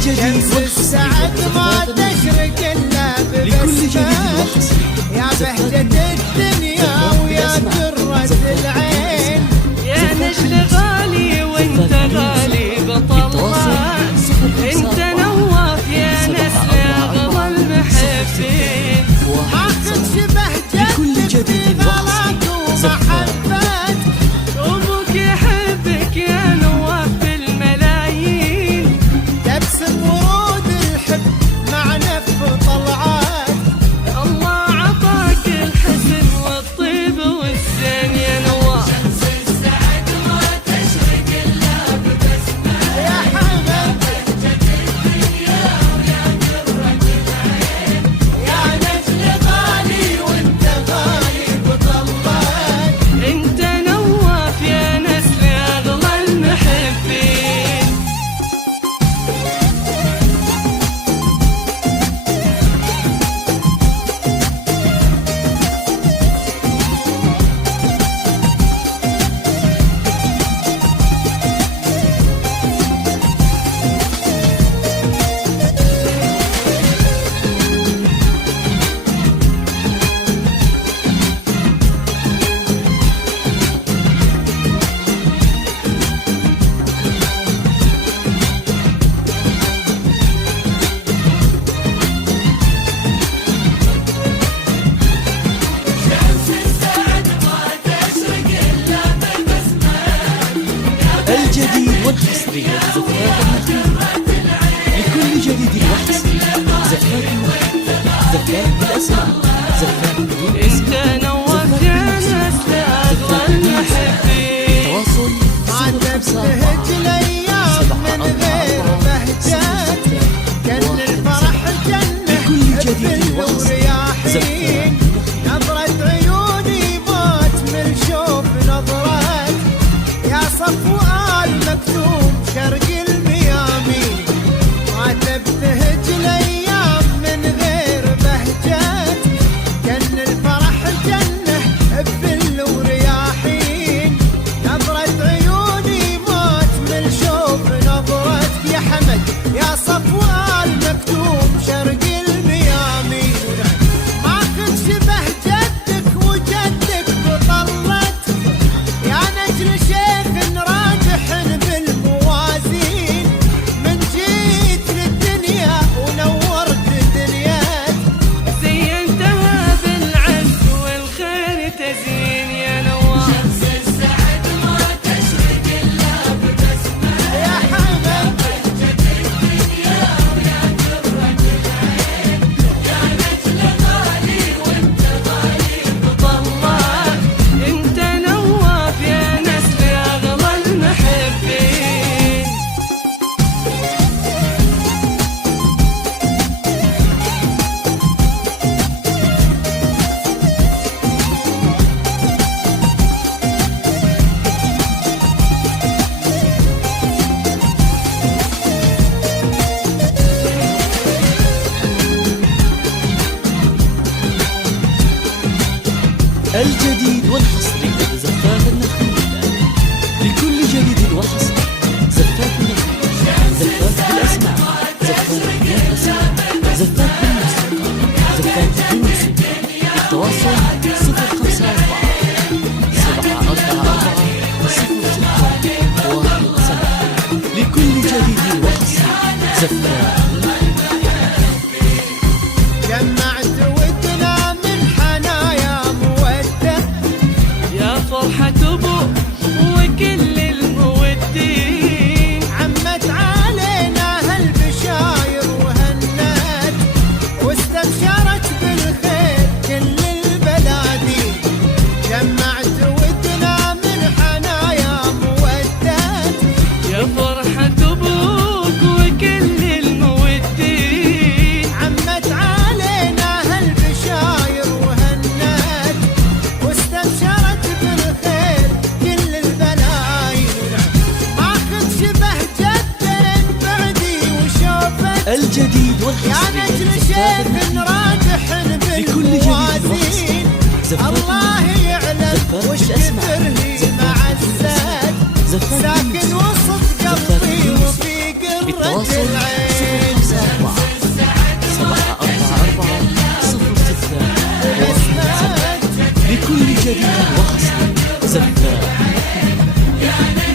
الجديد السعد ما تشرق الا ببسمة يا بهجة الدنيا ويا درة العين يا نجل غالي وانت غالي بطلات انت نواف يا نسل اغلى المحبين اخذ شبه جدك في غلاك ومحبات ابوك يحبك يا نواف بالملايين تبسم ورود الحب مع نف طلعات الله عطاك الحسن والطيب والزين يا نواف يا حمد يا نجل غالي وانت غالي بطلات انت نواف يا نسل اغلى المحبين الجديد والحصري زفاف النخيل لكل جديد وحصري زفاف النخيل زفاف بالأسماء زفاف بدون اسم انت نواف يا نسل اغلى المحبين تواصل ما تبتهج الايام من غير بهجات كل الفرح جنة بكل جديد بفل وحصري ورياحين نظرة عيوني ما تمل شوف نظرات يا صفو المكتوم شرق الميامين ما تبتهج الايام من غير بهجات كن الفرح جنة بفل ورياحين نظرة عيوني ما تمل شوف نظرتك يا حمد يا صفو المكتوم شرق الميامين ماخذ شبه جدك وجدك بطلت يا نجل شيخ راجح بالموازين من جيت للدنيا ونورت دنياك زينتها بالعز والخير تزين يا نواف يا حمد طلعت انت نواف يا نسل اغلى المحبين الجديد والحصري زفاف النخيل لكل جديد وحصري زفاف النخيل زفاف بالأسماء زفاف بدون أسماء زفاف بالموسيقى زفاف بدون موسيقى التواصل 054 744 0617 لكل جديد وحصري زفاف جمعت ودنا من حنايا مودة يا فرحة ابو وكل المودين عمت علينا هالبشاير وهنات واستبشرت بالخير كل البلادي جمعت ودنا من حنايا مودات يا فرحة ابوك وكل المودين عمت علينا هالبشاير وهنات واستبشرت بالخير كل البلايين ماخذ شبه جدك بعدي وشوفك الجديد يا والحصري نجل زفاف شيخ النخيل راجح لكل جديد بالموازين زفاف الله يعلم زفاف وش بالأسماء كثر هي زفاف معزات زفاف ساكن بالموسيقى وسط زفاف قلبي بالموسيقى وفي قرة التواصل العين جديد وحصري زفاف النخيل.